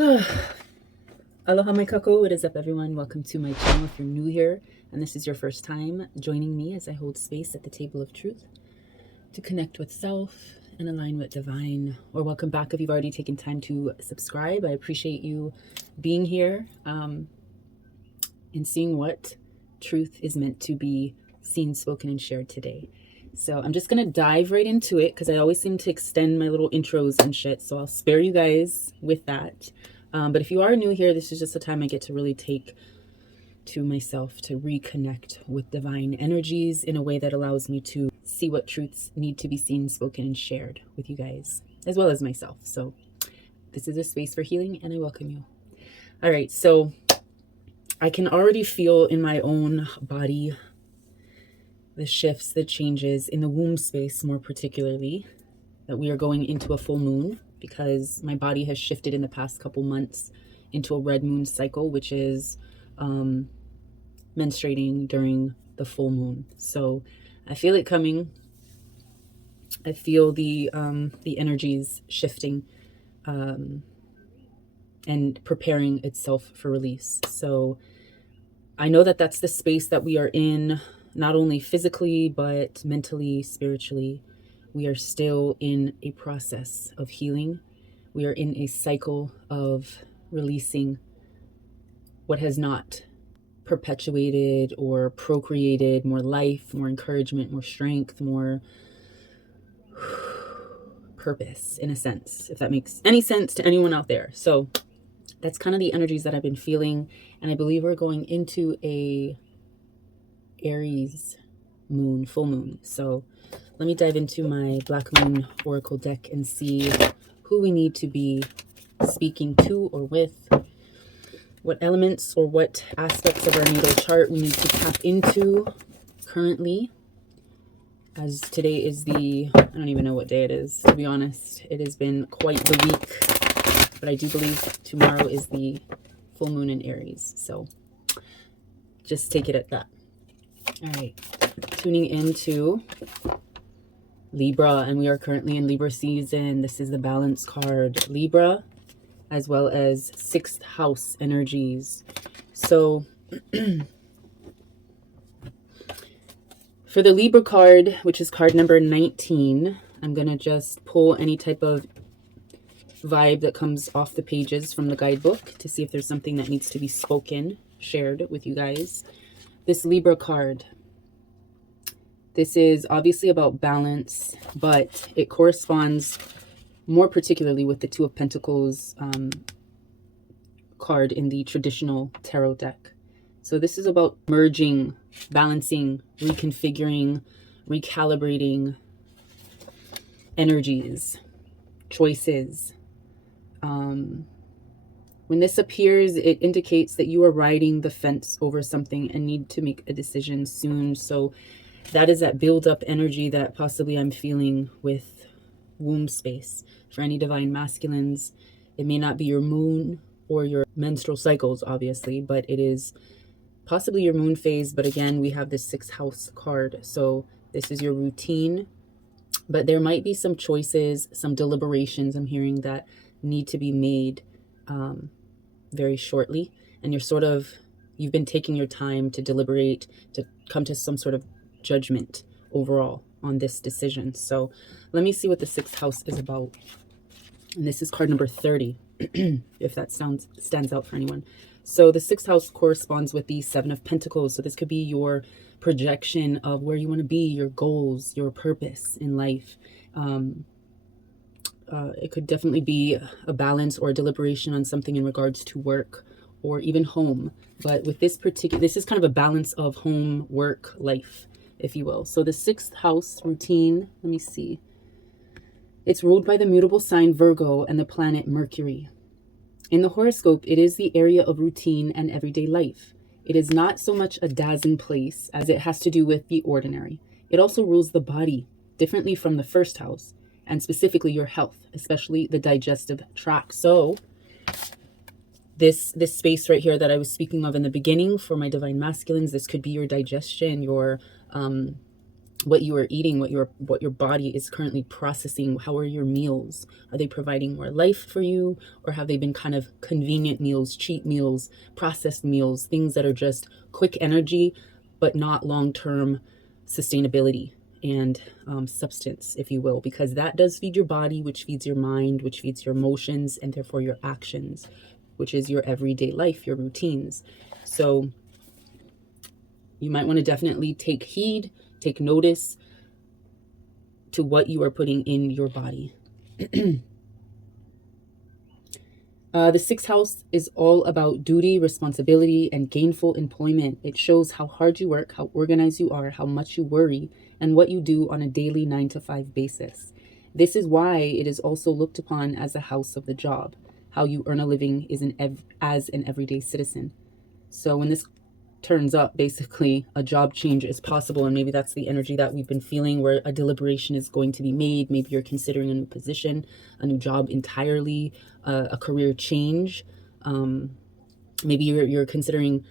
Aloha my kako, what is up everyone? Welcome to my channel if you're new here and this is your first time joining me as I hold space at the table of truth to connect with self and align with divine. Or welcome back if you've already taken time to subscribe. I appreciate you being here and seeing what truth is meant to be seen, spoken, and shared today. So I'm just gonna dive right into it because I always seem to extend my little intros and shit, so I'll spare you guys with that. But if you are new here, this is just a time I get to really take to myself to reconnect with divine energies in a way that allows me to see what truths need to be seen, spoken, and shared with you guys, as well as myself. So this is a space for healing and I welcome you. All right, so I can already feel in my own body the shifts, the changes in the womb space, more particularly, that we are going into a full moon because my body has shifted in the past couple months into a red moon cycle, which is menstruating during the full moon. So I feel it coming. I feel the energies shifting and preparing itself for release. So I know that that's the space that we are in, not only physically, but mentally, spiritually. We are still in a process of healing. We are in a cycle of releasing what has not perpetuated or procreated more life, more encouragement, more strength, more purpose, in a sense, if that makes any sense to anyone out there. So that's kind of the energies that I've been feeling. And I believe we're going into a Aries moon, full moon. So let me dive into my Black Moon Oracle deck and see who we need to be speaking to or with, what elements or what aspects of our natal chart we need to tap into currently, as today is I don't even know what day it is, to be honest. It has been quite the week, but I do believe tomorrow is the full moon in Aries. So just take it at that. All right, tuning into Libra, and we are currently in Libra season. This is the balance card, Libra, as well as 6th house energies. So for the Libra card, which is card number 19, I'm going to just pull any type of vibe that comes off the pages from the guidebook to see if there's something that needs to be spoken, shared with you guys. This Libra card, this is obviously about balance, but it corresponds more particularly with the Two of Pentacles card in the traditional tarot deck. So this is about merging, balancing, reconfiguring, recalibrating energies, choices. When this appears, it indicates that you are riding the fence over something and need to make a decision soon. So that is that build-up energy that possibly I'm feeling with womb space. For any divine masculines, it may not be your moon or your menstrual cycles, obviously, but it is possibly your moon phase. But again, we have this 6th house card. So this is your routine, but there might be some choices, some deliberations I'm hearing that need to be made very shortly. And you've been taking your time to deliberate, to come to some sort of judgment overall on this decision. So let me see what the 6th house is about. And this is card number 30, if that stands out for anyone. So the 6th house corresponds with the 7 of Pentacles. So this could be your projection of where you want to be, your goals, your purpose in life. It could definitely be a balance or a deliberation on something in regards to work or even home. But with this is kind of a balance of home, work, life, if you will. So the 6th house routine, let me see. It's ruled by the mutable sign Virgo and the planet Mercury. In the horoscope, it is the area of routine and everyday life. It is not so much a dazzling place as it has to do with the ordinary. It also rules the body differently from the 1st house, and specifically your health, especially the digestive tract. So this space right here that I was speaking of in the beginning for my divine masculines, this could be your digestion, your what you are eating, what your body is currently processing. How are your meals? Are they providing more life for you, or have they been kind of convenient meals, cheap meals, processed meals, things that are just quick energy but not long-term sustainability and substance, if you will, because that does feed your body, which feeds your mind, which feeds your emotions, and therefore your actions, which is your everyday life, your routines. So you might want to definitely take heed, take notice to what you are putting in your body. The sixth house is all about duty, responsibility, and gainful employment. It shows how hard you work, how organized you are, how much you worry, and what you do on a daily 9-to-5 basis. This is why it is also looked upon as a house of the job. How you earn a living is as an everyday citizen. So when this turns up, basically a job change is possible, and maybe that's the energy that we've been feeling, where a deliberation is going to be made. Maybe you're considering a new position, a new job entirely, a career change. Maybe you're considering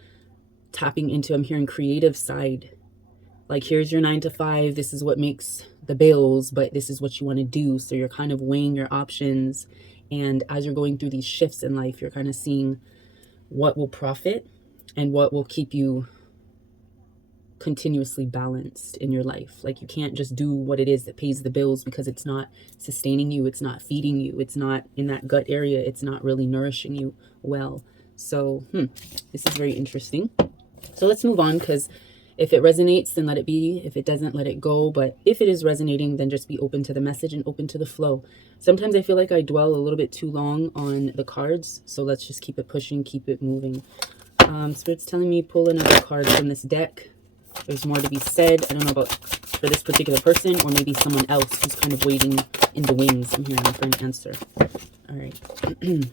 tapping into, I'm hearing, creative side. Like, here's your 9-to-5, this is what makes the bills, but this is what you want to do. So you're kind of weighing your options, and as you're going through these shifts in life, you're kind of seeing what will profit and what will keep you continuously balanced in your life. Like, you can't just do what it is that pays the bills, because it's not sustaining you, it's not feeding you, it's not in that gut area, it's not really nourishing you well. So this is very interesting. So let's move on, because if it resonates, then let it be. If it doesn't, let it go. But if it is resonating, then just be open to the message and open to the flow. Sometimes I feel like I dwell a little bit too long on the cards, so let's just keep it pushing, keep it moving. Spirit's telling me pull another card from this deck. There's more to be said. I don't know about for this particular person, or maybe someone else who's kind of waiting in the wings. I'm hearing for an answer. All right. And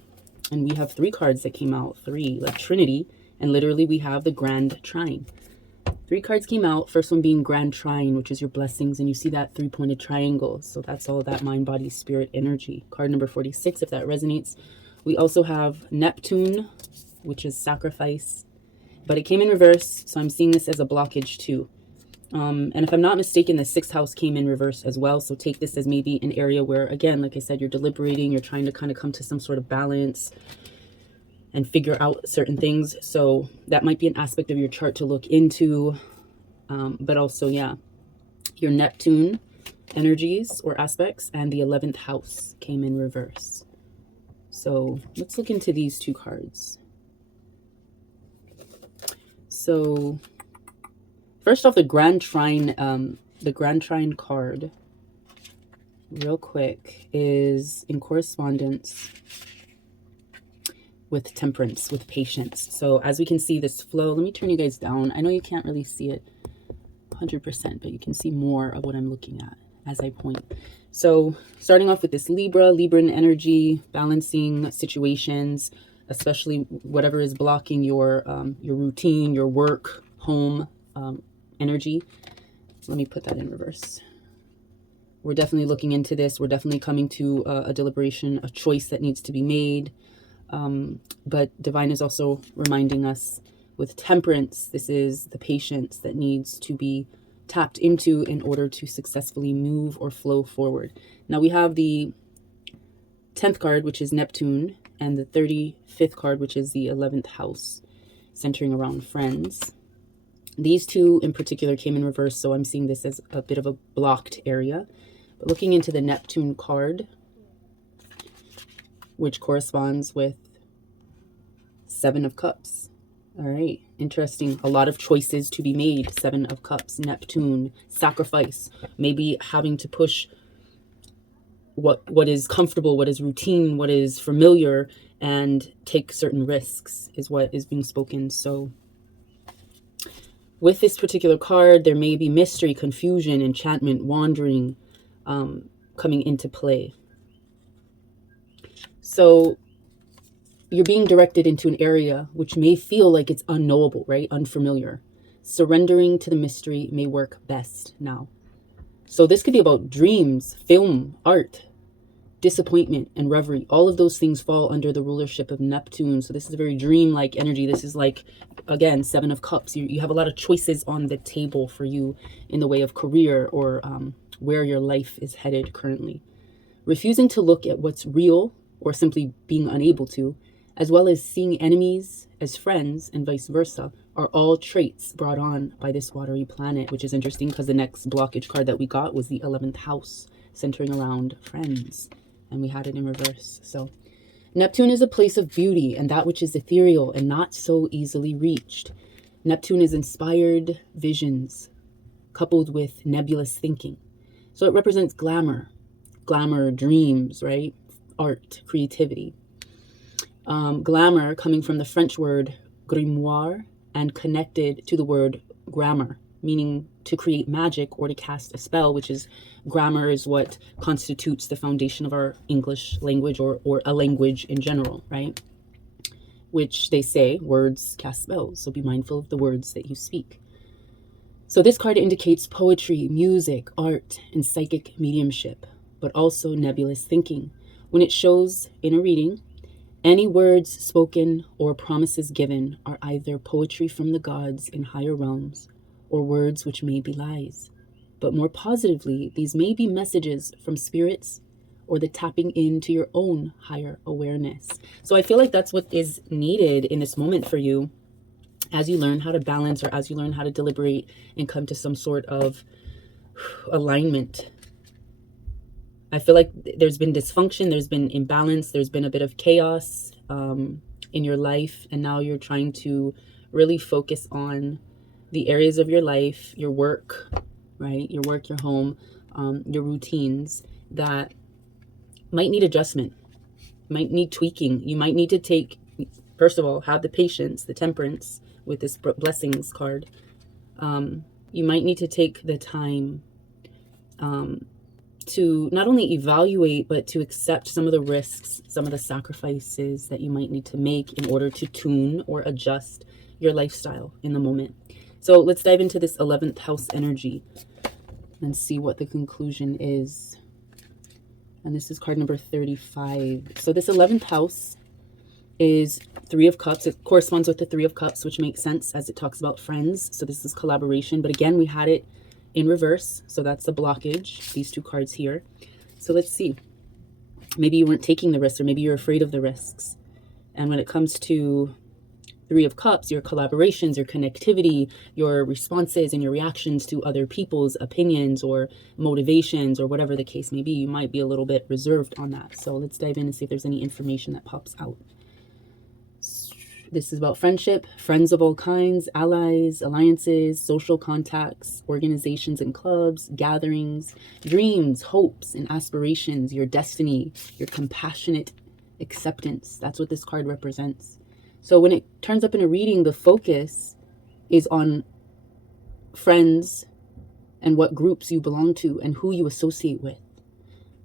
we have 3 cards that came out. 3, like Trinity. And literally we have the Grand Trine. 3 cards came out. First one being Grand Trine, which is your blessings. And you see that 3-pointed triangle. So that's all that mind, body, spirit energy. Card number 46, if that resonates. We also have Neptune, which is sacrifice, but it came in reverse, so I'm seeing this as a blockage too. And if I'm not mistaken, the 6th house came in reverse as well, so take this as maybe an area where, again, like I said, you're deliberating, you're trying to kind of come to some sort of balance and figure out certain things. So that might be an aspect of your chart to look into. But also, yeah, your Neptune energies or aspects and the 11th house came in reverse. So let's look into these 2 cards. So first off, the Grand Trine card, real quick, is in correspondence with temperance, with patience. So as we can see this flow, let me turn you guys down. I know you can't really see it 100%, but you can see more of what I'm looking at as I point. So starting off with this Libran energy, balancing situations, especially whatever is blocking your routine, your work, home energy. Let me put that in reverse. We're definitely looking into this. We're definitely coming to a deliberation, a choice that needs to be made. But divine is also reminding us with temperance, this is the patience that needs to be tapped into in order to successfully move or flow forward. Now we have the 10th card, which is Neptune, and the 35th card, which is the 11th house, centering around friends. These 2 in particular came in reverse, so I'm seeing this as a bit of a blocked area. But looking into the Neptune card, which corresponds with 7 of Cups. All right, interesting. A lot of choices to be made. 7 of Cups, Neptune, sacrifice, maybe having to push what is comfortable, what is routine, what is familiar, and take certain risks is what is being spoken. So with this particular card, there may be mystery, confusion, enchantment, wandering coming into play. So you're being directed into an area which may feel like it's unknowable, right? Unfamiliar. Surrendering to the mystery may work best now. So this could be about dreams, film, art, disappointment and reverie. All of those things fall under the rulership of Neptune. So this is a very dream-like energy. This is like, again, Seven of Cups. You have a lot of choices on the table for you in the way of career or where your life is headed currently. Refusing to look at what's real or simply being unable to, as well as seeing enemies as friends and vice versa, are all traits brought on by this watery planet, which is interesting because the next blockage card that we got was the 11th house, centering around friends, and we had it in reverse. So Neptune is a place of beauty and that which is ethereal and not so easily reached. Neptune is inspired visions coupled with nebulous thinking. So it represents glamour, dreams, right? Art, creativity. Glamour coming from the French word grimoire and connected to the word grammar, meaning to create magic or to cast a spell, which is grammar is what constitutes the foundation of our English language or a language in general, right? Which they say words cast spells. So be mindful of the words that you speak. So this card indicates poetry, music, art, and psychic mediumship, but also nebulous thinking. When it shows in a reading, any words spoken or promises given are either poetry from the gods in higher realms or words which may be lies. But more positively, these may be messages from spirits or the tapping into your own higher awareness. So I feel like that's what is needed in this moment for you as you learn how to balance or as you learn how to deliberate and come to some sort of alignment. I feel like there's been dysfunction, there's been imbalance, there's been a bit of chaos in your life. And now you're trying to really focus on the areas of your life, your work, right? Your work, your home, your routines that might need adjustment, might need tweaking. You might need to take, first of all, have the patience, the temperance with this blessings card. You might need to take the time to not only evaluate, but to accept some of the risks, some of the sacrifices that you might need to make in order to tune or adjust your lifestyle in the moment. So let's dive into this 11th house energy and see what the conclusion is. And this is card number 35. So this 11th house is Three of Cups. It corresponds with the Three of Cups, which makes sense as it talks about friends. So this is collaboration. But again, we had it in reverse. So that's a blockage, these two cards here. So let's see. Maybe you weren't taking the risks, or maybe you're afraid of the risks. And when it comes to Three of Cups, your collaborations, your connectivity, your responses and your reactions to other people's opinions or motivations or whatever the case may be, you might be a little bit reserved on that. So let's dive in and see if there's any information that pops out. This is about friendship, friends of all kinds, allies, alliances, social contacts, organizations and clubs, gatherings, dreams, hopes, and aspirations, your destiny, your compassionate acceptance. That's what this card represents. So when it turns up in a reading, the focus is on friends and what groups you belong to and who you associate with.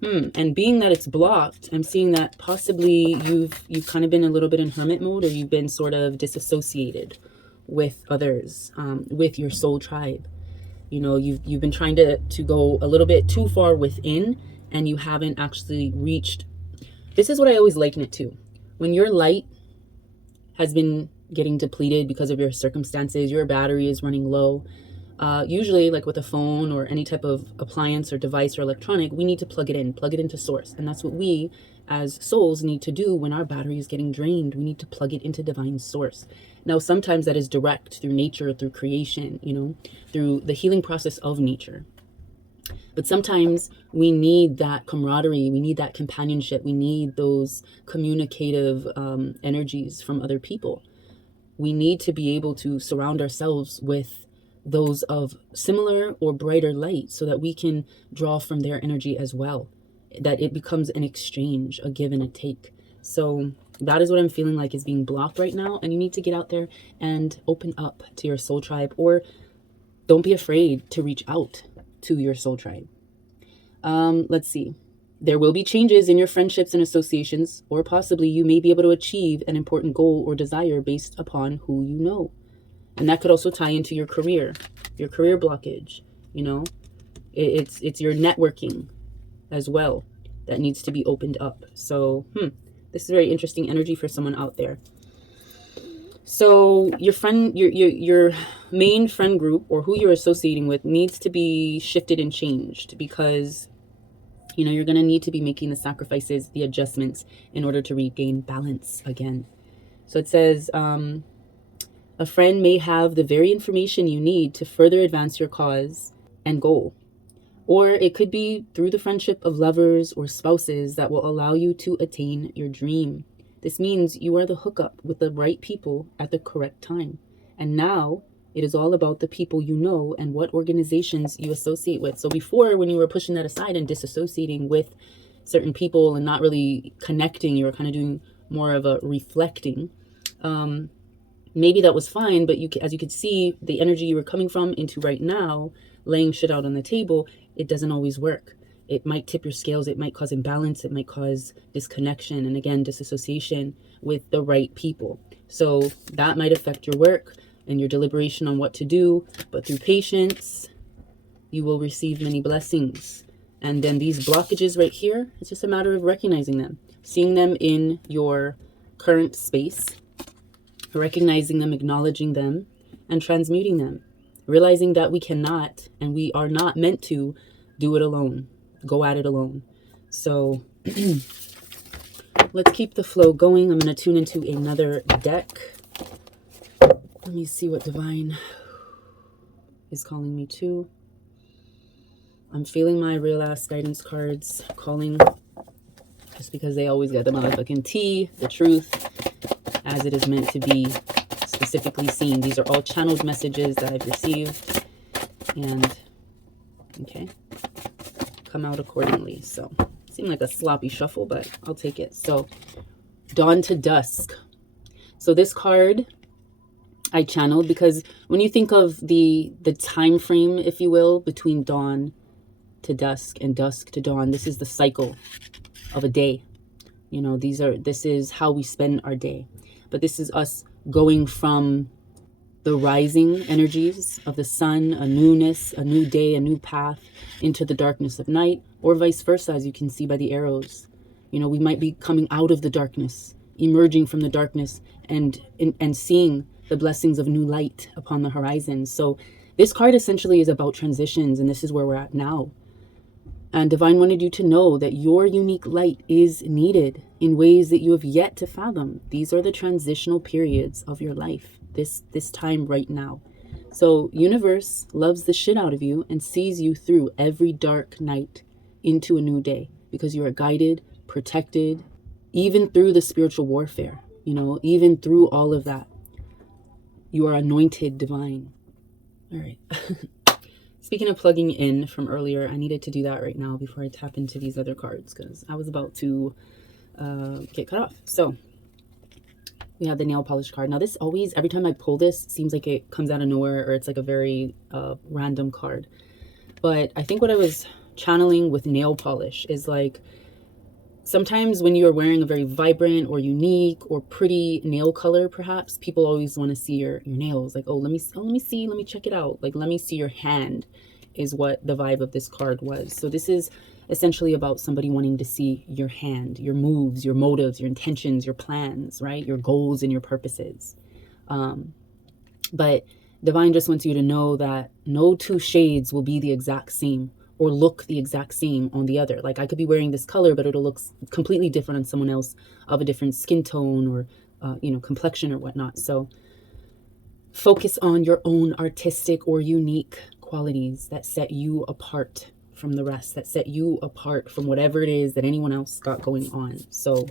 And being that it's blocked, I'm seeing that possibly you've kind of been a little bit in hermit mode, or you've been sort of disassociated with others, with your soul tribe. You know, you've been trying to go a little bit too far within, and you haven't actually reached. This is what I always liken it to. When your light has been getting depleted because of your circumstances, your battery is running low. Usually, like with a phone or any type of appliance or device or electronic, we need to plug it into source. And that's what we as souls need to do when our battery is getting drained. We need to plug it into divine source. Now, sometimes that is direct through nature, through creation, you know, through the healing process of nature. But sometimes we need that camaraderie, we need that companionship, we need those communicative energies from other people. We need to be able to surround ourselves with those of similar or brighter light so that we can draw from their energy as well, that it becomes an exchange, a give and a take. So that is what I'm feeling like is being blocked right now, and you need to get out there and open up to your soul tribe, or don't be afraid to reach out to your soul tribe. Let's see. There will be changes in your friendships and associations, or possibly you may be able to achieve an important goal or desire based upon who you know. And that could also tie into your career blockage, you know. It's your networking as well. that needs to be opened up. So, this is very interesting energy for someone out there. So your friend, your main friend group, or who you're associating with, needs to be shifted and changed, because you're going to need to be making the sacrifices, the adjustments, in order to regain balance again. So it says, a friend may have the very information you need to further advance your cause and goal. Or it could be through the friendship of lovers or spouses that will allow you to attain your dream. This means you are the hookup with the right people at the correct time. And now it is all about the people you know and what organizations you associate with. So before, when you were pushing that aside and disassociating with certain people and not really connecting, you were kind of doing more of a reflecting. Maybe that was fine, but as you could see, the energy you were coming from into right now, laying shit out on the table, it doesn't always work. It might tip your scales. It might cause imbalance. It might cause disconnection and, again, disassociation with the right people. So that might affect your work and your deliberation on what to do. But through patience, you will receive many blessings. And then these blockages right here, it's just a matter of recognizing them, seeing them in your current space, recognizing them, acknowledging them, and transmuting them. Realizing that we cannot and we are not meant to do it alone, go at it alone. So let's keep the flow going. I'm going to tune into another deck. Let me see what Divine is calling me to. I'm feeling my real ass guidance cards calling, just because they always get the motherfucking tea, the truth, as it is meant to be specifically seen. These are all channeled messages that I've received, and okay, come out accordingly. So seemed like a sloppy shuffle, but I'll take it. So dawn to dusk. So this card I channeled because when you think of the time frame, if you will, between dawn to dusk and dusk to dawn, this is the cycle of a day. This is how we spend our day. But this is us going from the rising energies of the sun, a newness, a new day, a new path, into the darkness of night, or vice versa, as you can see by the arrows. We might be coming out of the darkness, emerging from the darkness, and seeing the blessings of new light upon the horizon. So this card essentially is about transitions, and this is where we're at now. And Divine wanted you to know that your unique light is needed in ways that you have yet to fathom. These are the transitional periods of your life, this time right now. So universe loves the shit out of you and sees you through every dark night into a new day, because you are guided, protected, even through the spiritual warfare, even through all of that. You are anointed divine. All right. Speaking of plugging in from earlier, I needed to do that right now before I tap into these other cards, because I was about to get cut off. So we have the nail polish card. Now this always, every time I pull this, seems like it comes out of nowhere, or it's like a very random card. But I think what I was channeling with nail polish is like, sometimes when you are wearing a very vibrant or unique or pretty nail color, perhaps, people always want to see your nails. Like, let me see, let me check it out. Like, let me see your hand, is what the vibe of this card was. So this is essentially about somebody wanting to see your hand, your moves, your motives, your intentions, your plans, right? Your goals and your purposes. But Divine just wants you to know that no two shades will be the exact same or look the exact same on the other. Like, I could be wearing this color, but it'll look completely different on someone else of a different skin tone or, complexion or whatnot. So focus on your own artistic or unique qualities that set you apart from the rest, that set you apart from whatever it is that anyone else got going on. So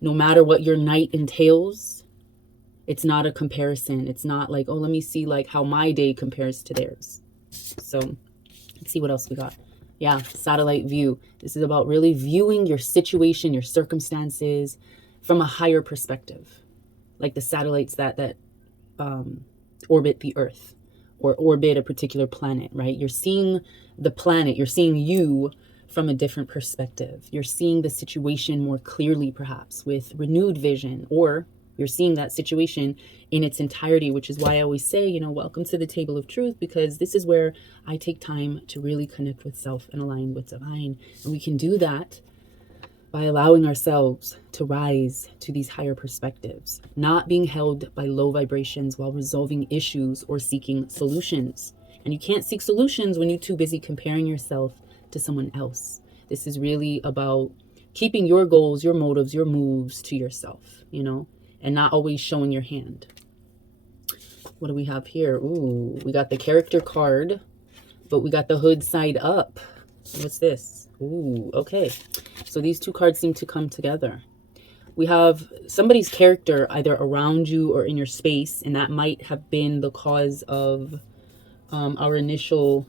no matter what your night entails, it's not a comparison. It's not like, let me see like how my day compares to theirs. So let's see what else we got. Yeah, satellite view. This is about really viewing your situation, your circumstances from a higher perspective. Like the satellites that orbit the Earth or orbit a particular planet, right? You're seeing the planet, you're seeing you from a different perspective. You're seeing the situation more clearly, perhaps with renewed vision, or you're seeing that situation in its entirety, which is why I always say, welcome to the table of truth, because this is where I take time to really connect with self and align with divine. And we can do that by allowing ourselves to rise to these higher perspectives, not being held by low vibrations while resolving issues or seeking solutions. And you can't seek solutions when you're too busy comparing yourself to someone else. This is really about keeping your goals, your motives, your moves to yourself, and not always showing your hand. What do we have here? Ooh, we got the character card, but we got the hood side up. What's this? Ooh, okay. So these two cards seem to come together. We have somebody's character either around you or in your space, and that might have been the cause of our initial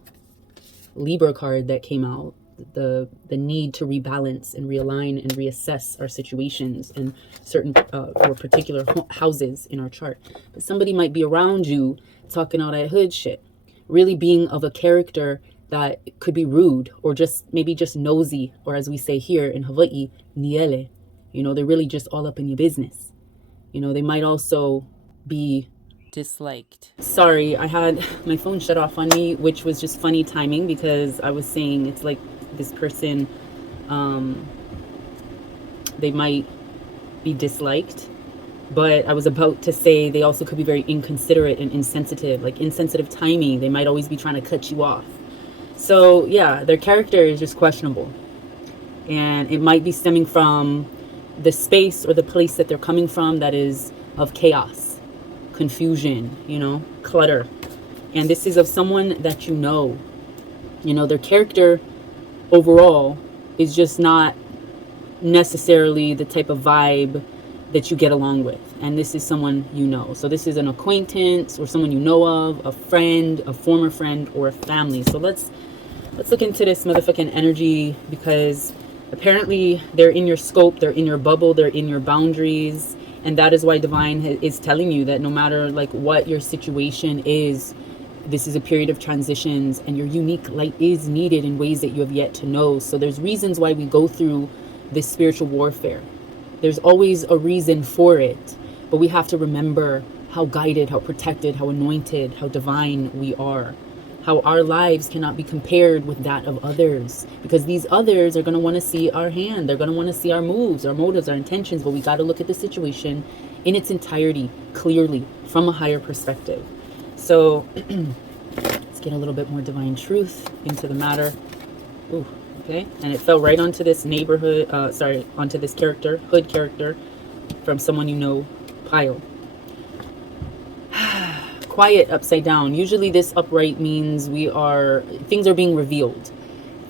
Libra card that came out. The need to rebalance and realign and reassess our situations and certain or particular houses in our chart. But somebody might be around you talking all that hood shit, really being of a character that could be rude or maybe just nosy, or as we say here in Hawai'i, niele. They're really just all up in your business. They might also be disliked. Sorry, I had my phone shut off on me, which was just funny timing because I was saying it's like this person, they might be disliked, but I was about to say they also could be very inconsiderate and insensitive, like insensitive timing. They might always be trying to cut you off. So yeah, their character is just questionable, and it might be stemming from the space or the place that they're coming from that is of chaos, confusion, clutter. And this is of someone that their character overall is just not necessarily the type of vibe that you get along with. And this is someone so this is an acquaintance or someone of, a friend, a former friend, or a family. So let's look into this motherfucking energy, because apparently they're in your scope, they're in your bubble, they're in your boundaries. And that is why divine is telling you that no matter like what your situation is, this is a period of transitions, and your unique light is needed in ways that you have yet to know. So there's reasons why we go through this spiritual warfare. There's always a reason for it, but we have to remember how guided, how protected, how anointed, how divine we are. How our lives cannot be compared with that of others, because these others are going to want to see our hand. They're going to want to see our moves, our motives, our intentions, but we got to look at the situation in its entirety, clearly, from a higher perspective. So let's get a little bit more divine truth into the matter. Ooh, okay. And it fell right onto this onto this hood character from someone pile. Quiet upside down. Usually this upright means things are being revealed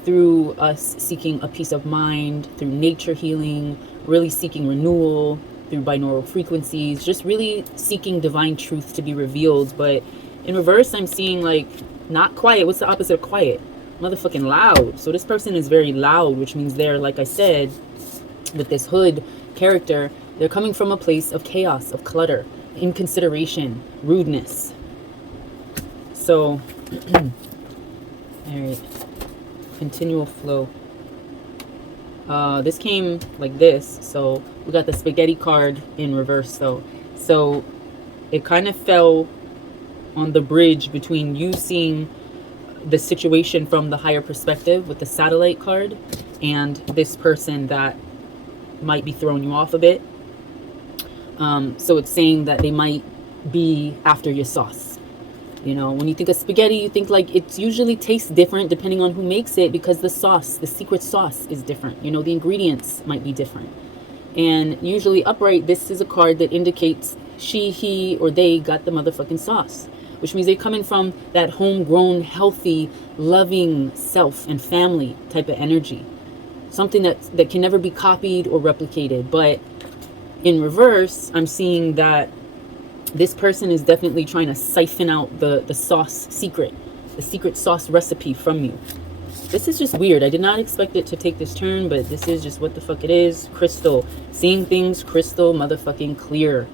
through us seeking a peace of mind, through nature healing, really seeking renewal, through binaural frequencies, just really seeking divine truth to be revealed. But in reverse, I'm seeing like not quiet. What's the opposite of quiet? Motherfucking loud. So this person is very loud, which means they're, like I said, with this hood character, they're coming from a place of chaos, of clutter, inconsideration, rudeness. So all right, continual flow. This came like this, so we got the spaghetti card in reverse though. So it kind of fell on the bridge between you seeing the situation from the higher perspective with the satellite card and this person that might be throwing you off a bit. So it's saying that they might be after your sauce. When you think of spaghetti, you think like it usually tastes different depending on who makes it, because the sauce, the secret sauce is different. The ingredients might be different. And usually upright, this is a card that indicates she, he, or they got the motherfucking sauce, which means they're coming from that homegrown, healthy, loving self and family type of energy. Something that can never be copied or replicated. But in reverse, I'm seeing that this person is definitely trying to siphon out the sauce secret, the secret sauce recipe from you. This is just weird. I did not expect it to take this turn, but this is just what the fuck it is. Crystal. Seeing things crystal motherfucking clear.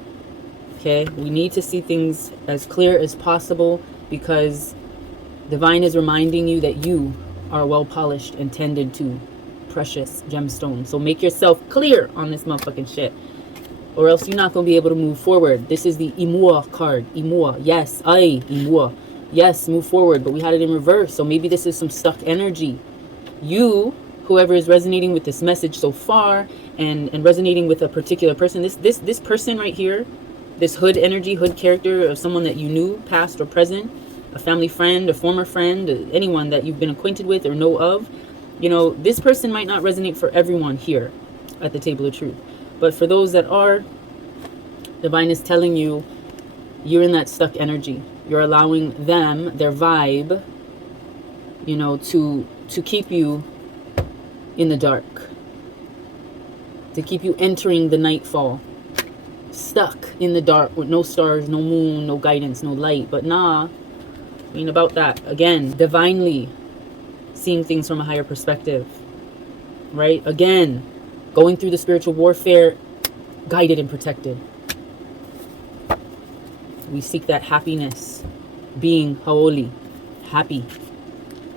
Okay? We need to see things as clear as possible, because divine is reminding you that you are well polished and tended to precious gemstone. So make yourself clear on this motherfucking shit, or else you're not going to be able to move forward. This is the Imua card. Imua. Yes. Imua. Yes, move forward. But we had it in reverse. So maybe this is some stuck energy. You whoever is resonating with this message so far, and resonating with a particular person, this person right here, this hood energy, hood character of someone that you knew, past or present, a family friend, a former friend, anyone that you've been acquainted with or know of, you know, this person might not resonate for everyone here at the Table of Truth. But for those that are, Divine is telling you, you're in that stuck energy. You're allowing them, their vibe, you know, to keep you in the dark, to keep you entering the nightfall, stuck in the dark with no stars, no moon, no guidance, no light. But nah, I mean, about that, again, divinely seeing things from a higher perspective, right? Again, going through the spiritual warfare, guided and protected. We seek that happiness, being Hawai'i, happy.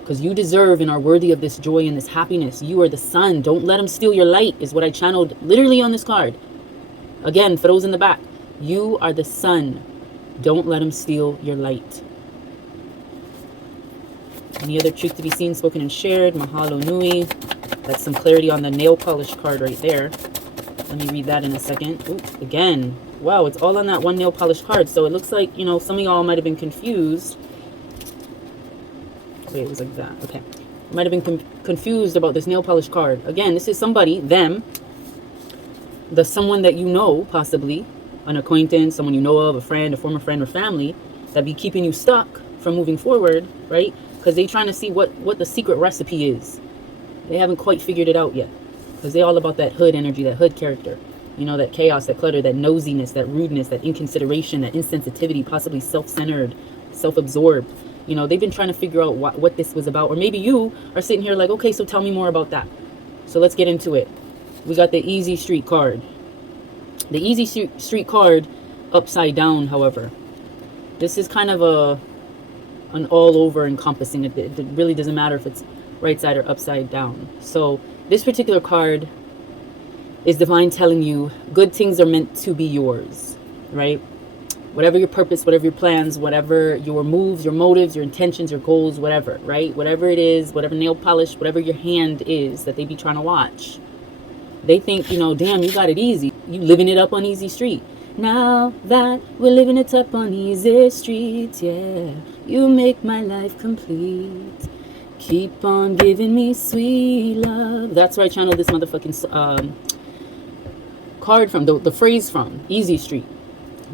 Because you deserve and are worthy of this joy and this happiness. You are the sun. Don't let them steal your light, is what I channeled literally on this card. Again, for those in the back, you are the sun. Don't let them steal your light. Any other truth to be seen, spoken, and shared? Mahalo nui. That's some clarity on the nail polish card right there. Let me read that in a second. Ooh, again, wow, it's all on that one nail polish card. So it looks like, you know, some of y'all might have been confused. Wait, it was like that. Okay. Might have been confused about this nail polish card. Again, this is somebody, them, someone that you know, possibly, an acquaintance, someone you know of, a friend, a former friend or family, that be keeping you stuck from moving forward, right? Because they trying to see what the secret recipe is. They haven't quite figured it out yet. Because they all about that hood energy, that hood character. You know, that chaos, that clutter, that nosiness, that rudeness, that inconsideration, that insensitivity, possibly self-centered, self-absorbed. You know, they've been trying to figure out what this was about. Or maybe you are sitting here like, okay, so tell me more about that. So let's get into it. We got the Easy Street card. The Easy Street card upside down, however. This is kind of an all-over encompassing. It really doesn't matter if it's right side or upside down. So this particular card is Divine telling you good things are meant to be yours, right? Whatever your purpose, whatever your plans, whatever your moves, your motives, your intentions, your goals, whatever, right? Whatever it is, whatever nail polish, whatever your hand is that they be trying to watch. They think, you know, damn, you got it easy. You living it up on Easy Street. Now that we're living it up on Easy Street, yeah, you make my life complete. Keep on giving me sweet love. That's where I channeled this motherfucking card from, the phrase from Easy Street.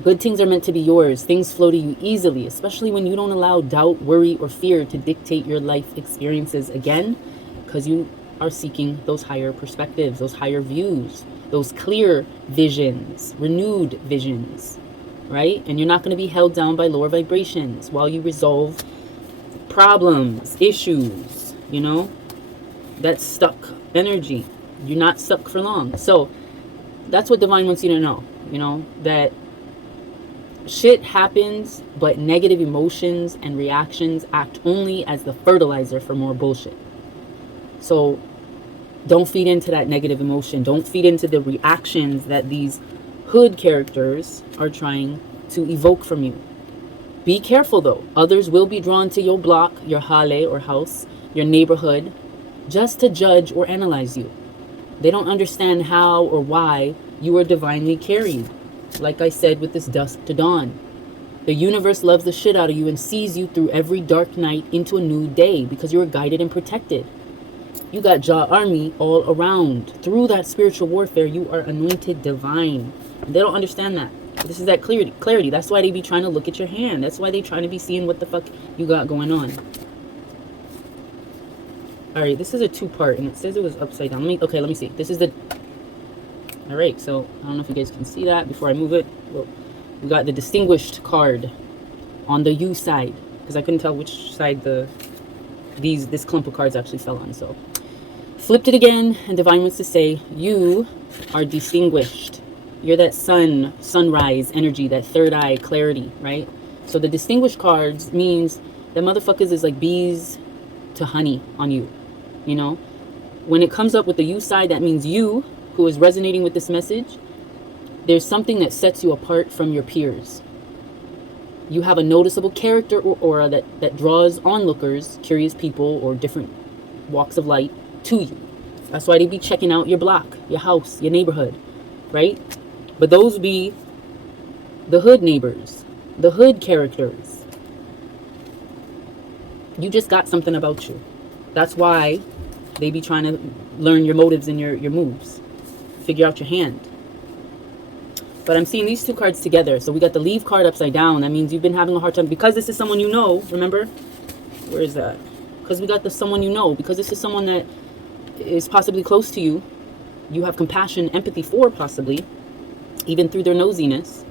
Good things are meant to be yours. Things flow to you easily, especially when you don't allow doubt, worry, or fear to dictate your life experiences again, because you are seeking those higher perspectives, those higher views, those clear visions, renewed visions, right? And you're not going to be held down by lower vibrations while you resolve problems, issues, you know, that stuck energy. You're not stuck for long. So that's what Divine wants you to know, you know, that shit happens, but negative emotions and reactions act only as the fertilizer for more bullshit. So don't feed into that negative emotion. Don't feed into the reactions that these hood characters are trying to evoke from you. Be careful though. Others will be drawn to your block, your hale or house, your neighborhood, just to judge or analyze you. They don't understand how or why you are divinely carried. Like I said with this dusk to dawn. The universe loves the shit out of you and sees you through every dark night into a new day because you are guided and protected. You got Jah army all around. Through that spiritual warfare, you are anointed divine. And they don't understand that. This is that clarity. That's why they be trying to look at your hand. That's why they trying to be seeing what the fuck you got going on. Alright, this is a two-part, and it says it was upside down. Let me see. This is the... Alright, so I don't know if you guys can see that before I move it. Well, we got the distinguished card on the U side, because I couldn't tell which side this clump of cards actually fell on. So flipped it again, and Divine wants to say you are distinguished. You're that sunrise energy, that third eye clarity, right? So the distinguished cards means that motherfuckers is like bees to honey on you, you know? When it comes up with the you side, that means you, who is resonating with this message, there's something that sets you apart from your peers. You have a noticeable character or aura that draws onlookers, curious people, or different walks of light to you. That's why they be checking out your block, your house, your neighborhood, right? But those be the hood neighbors, the hood characters. You just got something about you. That's why they be trying to learn your motives and your moves. Figure out your hand. But I'm seeing these two cards together. So we got the leave card upside down. That means you've been having a hard time. Because this is someone you know, remember? Where is that? Because we got the someone you know. Because this is someone that is possibly close to you. You have compassion, empathy for, possibly. Even through their nosiness.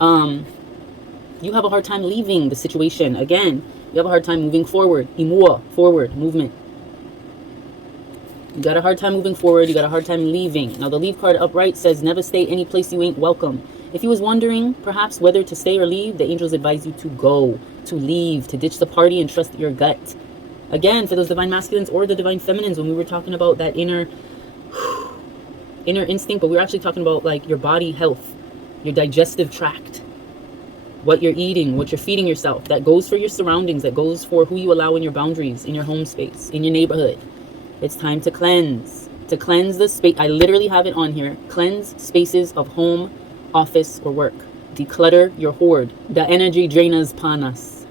You have a hard time leaving the situation. Again, you have a hard time moving forward. Imua, forward, movement. You got a hard time moving forward. You got a hard time leaving. Now, the leave card upright says, never stay any place you ain't welcome. If you was wondering, perhaps, whether to stay or leave, the angels advise you to go, to leave, to ditch the party and trust your gut. Again, for those divine masculines or the divine feminines, when we were talking about that inner instinct, but we were actually talking about like your body health, your digestive tract, what you're eating, what you're feeding yourself. That goes for your surroundings. That goes for who you allow in your boundaries, in your home space, in your neighborhood. It's time to cleanse. To cleanse the space. I literally have it on here. Cleanse spaces of home, office, or work. Declutter your hoard. The energy drainers panas.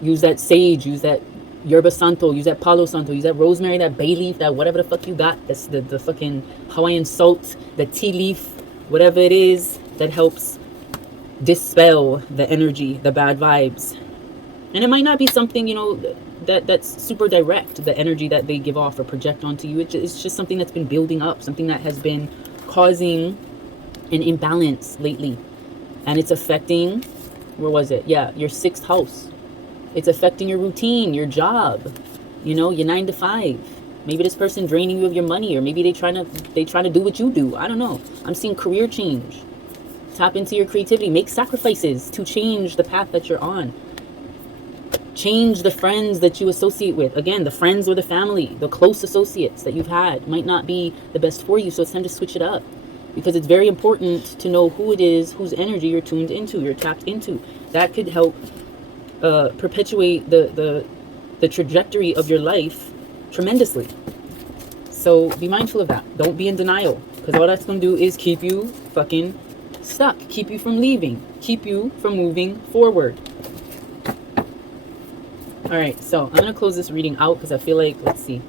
Use that sage. Use that yerba santo. Use that palo santo. Use that rosemary, that bay leaf, that whatever the fuck you got. That's the fucking Hawaiian salt, the tea leaf, whatever it is that helps dispel the energy, the bad vibes. And it might not be something, you know, that's super direct, the energy that they give off or project onto you. It's just something that's been building up, something that has been causing an imbalance lately. And it's affecting, where was it? Yeah, your 6th house. It's affecting your routine, your job, you know, your 9 to 5. Maybe this person draining you of your money, or maybe they trying to do what you do. I don't know. I'm seeing career change. Tap into your creativity. Make sacrifices to change the path that you're on. Change the friends that you associate with. Again, the friends or the family, the close associates that you've had might not be the best for you. So it's time to switch it up, because it's very important to know who it is, whose energy you're tuned into, you're tapped into. That could help perpetuate the trajectory of your life tremendously. So be mindful of that. Don't be in denial, because all that's going to do is keep you fucking stuck, keep you from leaving, keep you from moving forward. All right, so I'm gonna close this reading out because I feel like, let's see,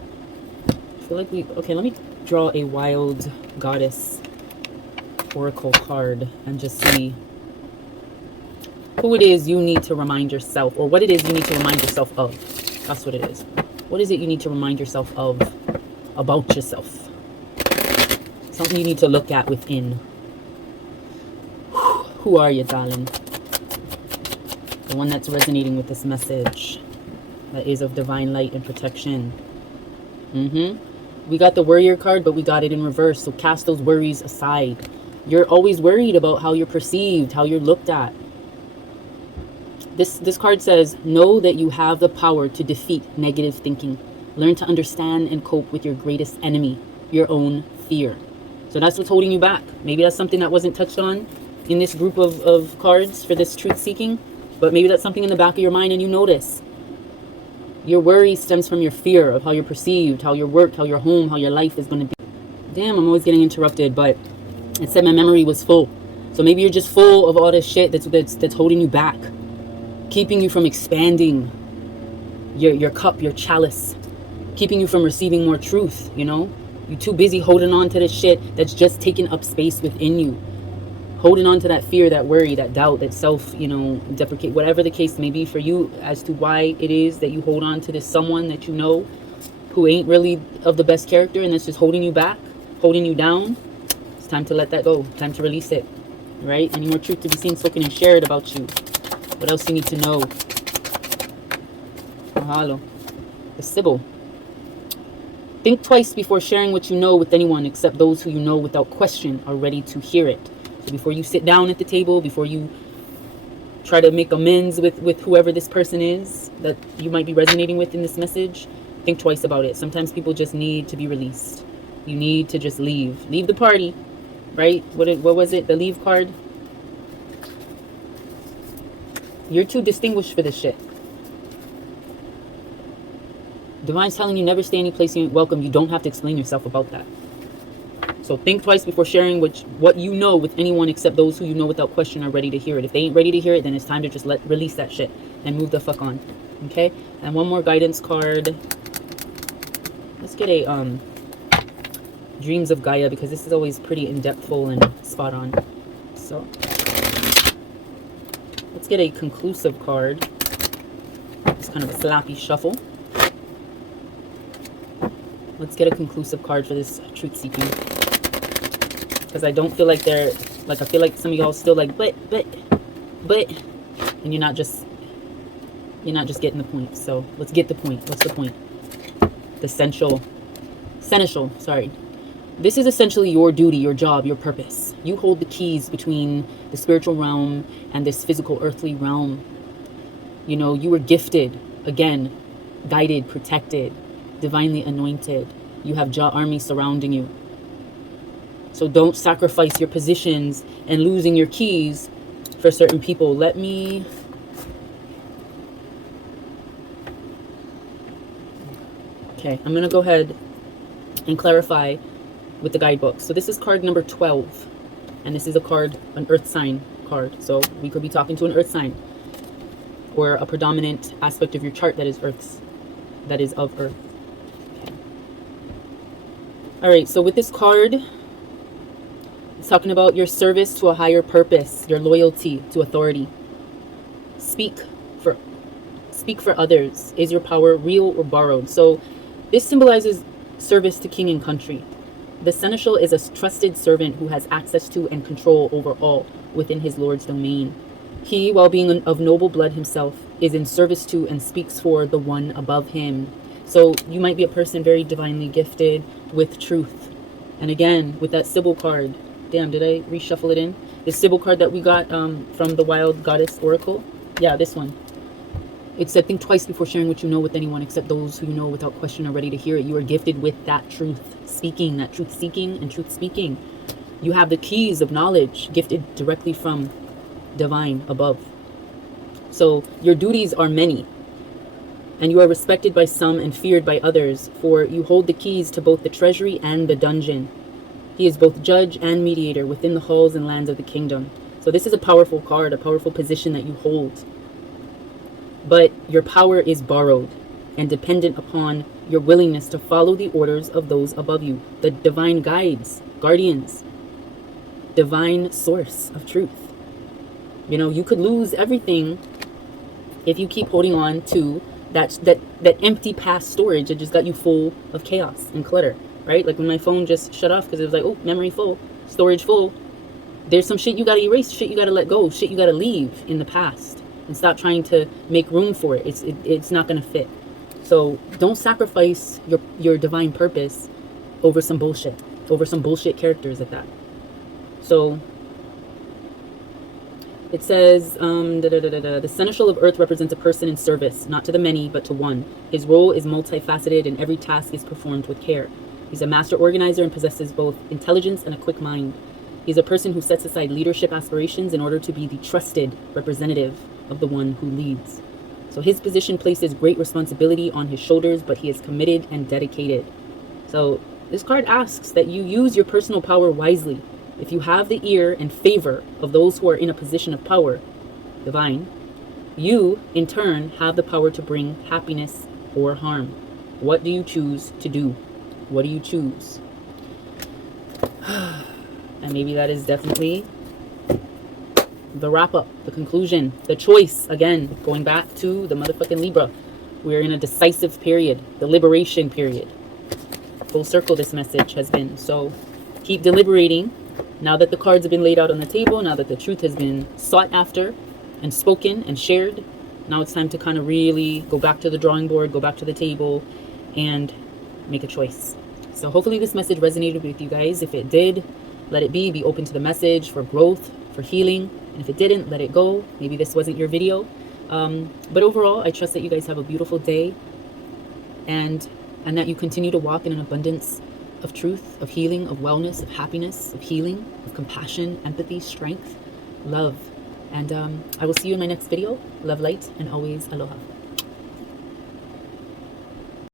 okay, let me draw a wild goddess oracle card and just see who it is you need to remind yourself, or what it is you need to remind yourself of. That's what it is. What is it you need to remind yourself of about yourself? Something you need to look at within. Who are you, darling? The one that's resonating with this message that is of divine light and protection. We got the warrior card, but we got it in reverse. So cast those worries aside. You're always worried about how you're perceived, how you're looked at. This card says, know that you have the power to defeat negative thinking. Learn to understand and cope with your greatest enemy, your own fear. So that's what's holding you back. Maybe that's something that wasn't touched on in this group of cards for this truth seeking, but maybe that's something in the back of your mind and you notice. Your worry stems from your fear of how you're perceived, how your work, how your home, how your life is going to be. Damn, I'm always getting interrupted, but it said my memory was full. So maybe you're just full of all this shit that's holding you back, keeping you from expanding your cup, your chalice, keeping you from receiving more truth, you know? You're too busy holding on to this shit that's just taking up space within you. Holding on to that fear, that worry, that doubt, that self, you know, deprecate, whatever the case may be for you as to why it is that you hold on to this someone that you know who ain't really of the best character and that's just holding you back, holding you down. It's time to let that go. Time to release it, right? Any more truth to be seen, spoken, and shared about you. What else you need to know? Mahalo. The Sybil. Think twice before sharing what you know with anyone except those who you know without question are ready to hear it. So before you sit down at the table, before you try to make amends with whoever this person is that you might be resonating with in this message, think twice about it. Sometimes people just need to be released. You need to just leave. Leave the party, right? What was it? The leave card? You're too distinguished for this shit. Divine's telling you never stay any place you ain't welcome. You don't have to explain yourself about that. So think twice before sharing what you know with anyone except those who you know without question are ready to hear it. If they ain't ready to hear it, then it's time to just release that shit and move the fuck on. Okay? And one more guidance card. Let's get a Dreams of Gaia, because this is always pretty in-depthful and spot on. So let's get a conclusive card. It's kind of a slappy shuffle. Let's get a conclusive card for this truth seeking. Because I don't feel like they're, like, I feel like some of y'all still like, but, and you're not just getting the point. So let's get the point. What's the point? The seneschal, sorry. This is essentially your duty, your job, your purpose. You hold the keys between the spiritual realm and this physical earthly realm. You know, you were gifted, again, guided, protected, divinely anointed. You have Jah army surrounding you. So don't sacrifice your positions and losing your keys for certain people. Let me... Okay, I'm going to go ahead and clarify with the guidebook. So this is card number 12. And this is a card, an earth sign card. So we could be talking to an earth sign, or a predominant aspect of your chart that is of earth. Okay. All right, so with this card, it's talking about your service to a higher purpose, your loyalty to authority. Speak for others. Is your power real or borrowed? So this symbolizes service to king and country. The seneschal is a trusted servant who has access to and control over all within his lord's domain. He, while being of noble blood himself, is in service to and speaks for the one above him. So you might be a person very divinely gifted with truth. And again, with that Sybil card, damn, did I reshuffle it in? The Sybil card that we got from the Wild Goddess Oracle. Yeah, this one. It said, think twice before sharing what you know with anyone except those who you know without question are ready to hear it. You are gifted with that truth speaking, that truth seeking and truth speaking. You have the keys of knowledge gifted directly from divine above. So your duties are many, and you are respected by some and feared by others, for you hold the keys to both the treasury and the dungeon. He is both judge and mediator within the halls and lands of the kingdom. So this is a powerful card, a powerful position that you hold. But your power is borrowed and dependent upon your willingness to follow the orders of those above you, the divine guides, guardians, divine source of truth. You know, you could lose everything if you keep holding on to that empty past storage that just got you full of chaos and clutter, right? Like when my phone just shut off because it was like, oh, memory full, storage full. There's some shit you got to erase, shit you got to let go, shit you got to leave in the past. And stop trying to make room for it. It's not going to fit. So don't sacrifice your divine purpose over some bullshit characters at that. So it says, the seneschal of earth represents a person in service, not to the many, but to one. His role is multifaceted and every task is performed with care. He's a master organizer and possesses both intelligence and a quick mind. He's a person who sets aside leadership aspirations in order to be the trusted representative of the one who leads. So his position places great responsibility on his shoulders, but he is committed and dedicated. So this card asks that you use your personal power wisely. If you have the ear and favor of those who are in a position of power, divine, you in turn have the power to bring happiness or harm. What do you choose to do? What do you choose? And maybe that is definitely the wrap up, the conclusion, the choice. Again, going back to the motherfucking Libra. We're in a decisive period, the liberation period. Full circle this message has been. So keep deliberating. Now that the cards have been laid out on the table, now that the truth has been sought after and spoken and shared, now it's time to kind of really go back to the drawing board, go back to the table and make a choice. So hopefully this message resonated with you guys. If it did, let it be open to the message for growth, for healing. And if it didn't, let it go. Maybe this wasn't your video. But overall, I trust that you guys have a beautiful day and that you continue to walk in an abundance of truth, of healing, of wellness, of happiness, of healing, of compassion, empathy, strength, love. And I will see you in my next video. Love, light, and always aloha.